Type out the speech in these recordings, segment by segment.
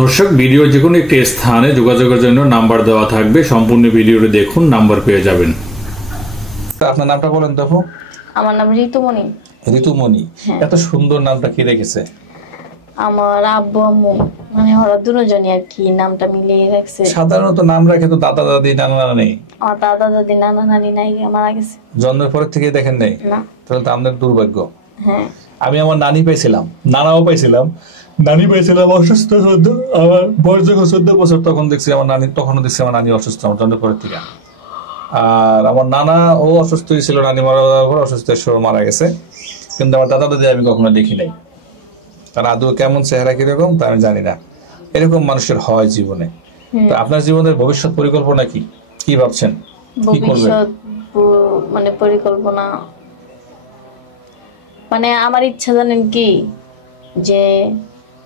দর্শক ভিডিও যে কোনো একটি স্থানে যোগাযোগের জন্য নাম্বার দেওয়া থাকবে, সম্পূর্ণ ভিডিওটি দেখুন, নাম্বার পেয়ে যাবেন। আপনার নামটা বলেন তো? আমার নাম ঋতুমণি। ঋতুমণি, এত সুন্দর নামটা কি রেখেছে? আমার আব্বু আম্মু মানে ওরা দুজনই আর কি নামটা মিলিয়ে রাখছে। সাধারণত নাম রাখে তো দাদা দাদি নানা নানি। আমার দাদা দাদি নানা নানি নাই, মারা গেছে। জন্মের পর থেকে দেখেন নাই? না। তাহলে তো আমাদের দুর্ভাগ্য। হ্যাঁ, আমি আমার নানি পাইছিলাম, নানাও পাইছিলাম। নানি পাইছিলাম অসুস্থ, আমার বয়স যখন 14 বছর তখন দেখছি আমার নানি, তখনও দেখছি আমার নানি অসুস্থ আমার জন্মের পরের থেকে। আর আমার নানা ও অসুস্থ হয়েছিল, নানি মারা যাওয়ার পর অসুস্থের সময় মারা গেছে। কিন্তু আমার দাদা দাদি আমি কখনো দেখি নাই। তার আদৌ কেমন চেহারা কিরকম তা আমি জানি না। এরকম মানুষের হয় জীবনে। তো আপনার জীবনের ভবিষ্যৎ পরিকল্পনা কি, কি ভাবছেন, কি করবেন? ভবিষ্যৎ মানে পরিকল্পনা মানে আমার ইচ্ছা জানেন কি, যে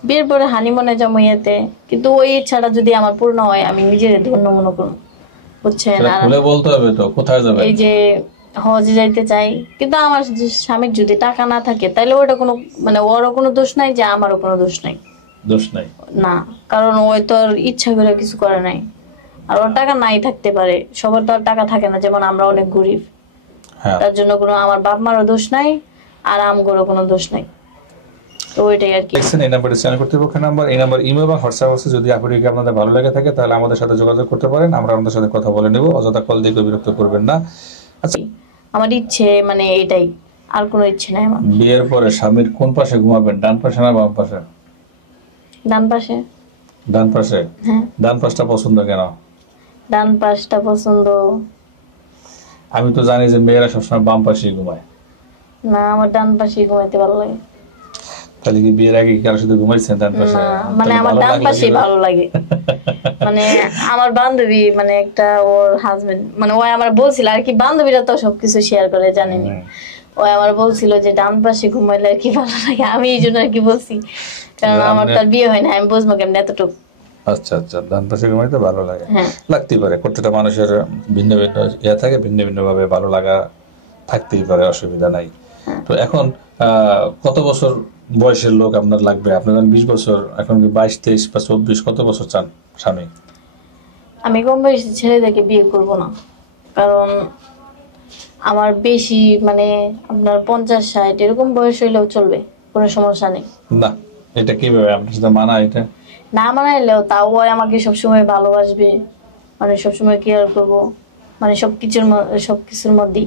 বিয়ের পরে হানিমুনে যাবো ইয়েতে, কিন্তু ওই ইচ্ছাটা যদি আমার পূর্ণ হয় আমি নিজের ধন্য মনে করব, বুঝছেন? আর খুলে বলতে হবে তো কোথায় যাবেন। এই যে হজে যাইতে চাই, কিন্তু আমার স্বামীর যদি টাকা না থাকে তাহলে ওটা কোনো মানে ওরও কোনো দোষ নাই, যে আমারও কোনো দোষ নাই। দোষ নাই না, কারণ ওই তো আর ইচ্ছা করে কিছু করে নাই। আর ওর টাকা নাই থাকতে পারে, সবার তো আর টাকা থাকে না, যেমন আমরা অনেক গরিব। তার জন্য কোনো আমার বাপ মারও দোষ নাই, আর আমগোরও কোনো দোষ নাই। তো ওইটাই আর কি। দেখছেন, এই নাম্বারটি চ্যানেল কর্তৃপক্ষের নাম্বার। এই নাম্বার ইমেল এবং হোয়াটসঅ্যাপ আছে। যদি আপনাদের আপনাদের ভালো লেগে থাকে তাহলে আমাদের সাথে যোগাযোগ করতে পারেন, আমরা আপনাদের সাথে কথা বলে নেব। অযথা কল দিয়ে বিরক্ত করবেন না। আচ্ছা, আমার ইচ্ছে মানে এটাই, আর কোনো ইচ্ছে নাই আমার। বিয়ের পরে স্বামীর কোন পাশে ঘুমাবেন, ডান পাশে না বাম পাশে? ডান পাশে। ডান পাশে? হ্যাঁ। ডান পাশটা পছন্দ কেন? ডান পাশটা পছন্দ, আমি তো জানি যে মেয়েরা সবসময় বাম পাশে ঘুমায়। না আমার ডান পাশে ঘুমাইতে ভালো লাগে। তাহলে কি বিয়ের আগে কারোর সাথে ঘুমাইছেন ডান পাশে? মানে আমার ডান পাশে ভালো লাগে। মানে আমার বান্ধবী মানে একটা ওর হাজবেন্ড মানে ও আমার বলছিল আর কি, বান্ধবীরা তো সবকিছু শেয়ার করে জানেনি। ও আমার বলছিল যে ডান পাশে ঘুমাইলে আর কি ভালো লাগে, আমি এই জন্য আর কি বলছি, কারণ আমার তার বিয়ে হয় না, আমি বুঝবো কেমন এতটুকু। আচ্ছা আচ্ছা, ডান পাশে ঘুমাইতে ভালো লাগে। লাগতেই পারে, প্রত্যেকটা মানুষের ভিন্ন ভিন্ন ইয়ে থাকে, ভিন্ন ভিন্ন ভাবে ভালো লাগা থাকতেই পারে, অসুবিধা নাই। তো এখন কত বছর বয়সের লোক আপনার লাগবে? আপনার 20 বছর, এখন কি 22, 23 বা 24, কত বছর চান স্বামী? আমি কম বয়সী ছেলেদেরকে বিয়ে করব না, কারণ আমার বেশি মানে আপনার 50-60 এরকম বয়স হইলেও চলবে, কোনো সমস্যা নেই। না, এটা কিভাবে আপনার সাথে মানা? এটা না মানাইলেও তাও ওই আমাকে সবসময় ভালোবাসবে, মানে সবসময় কেয়ার করবো, মানে সবকিছুর মধ্যেই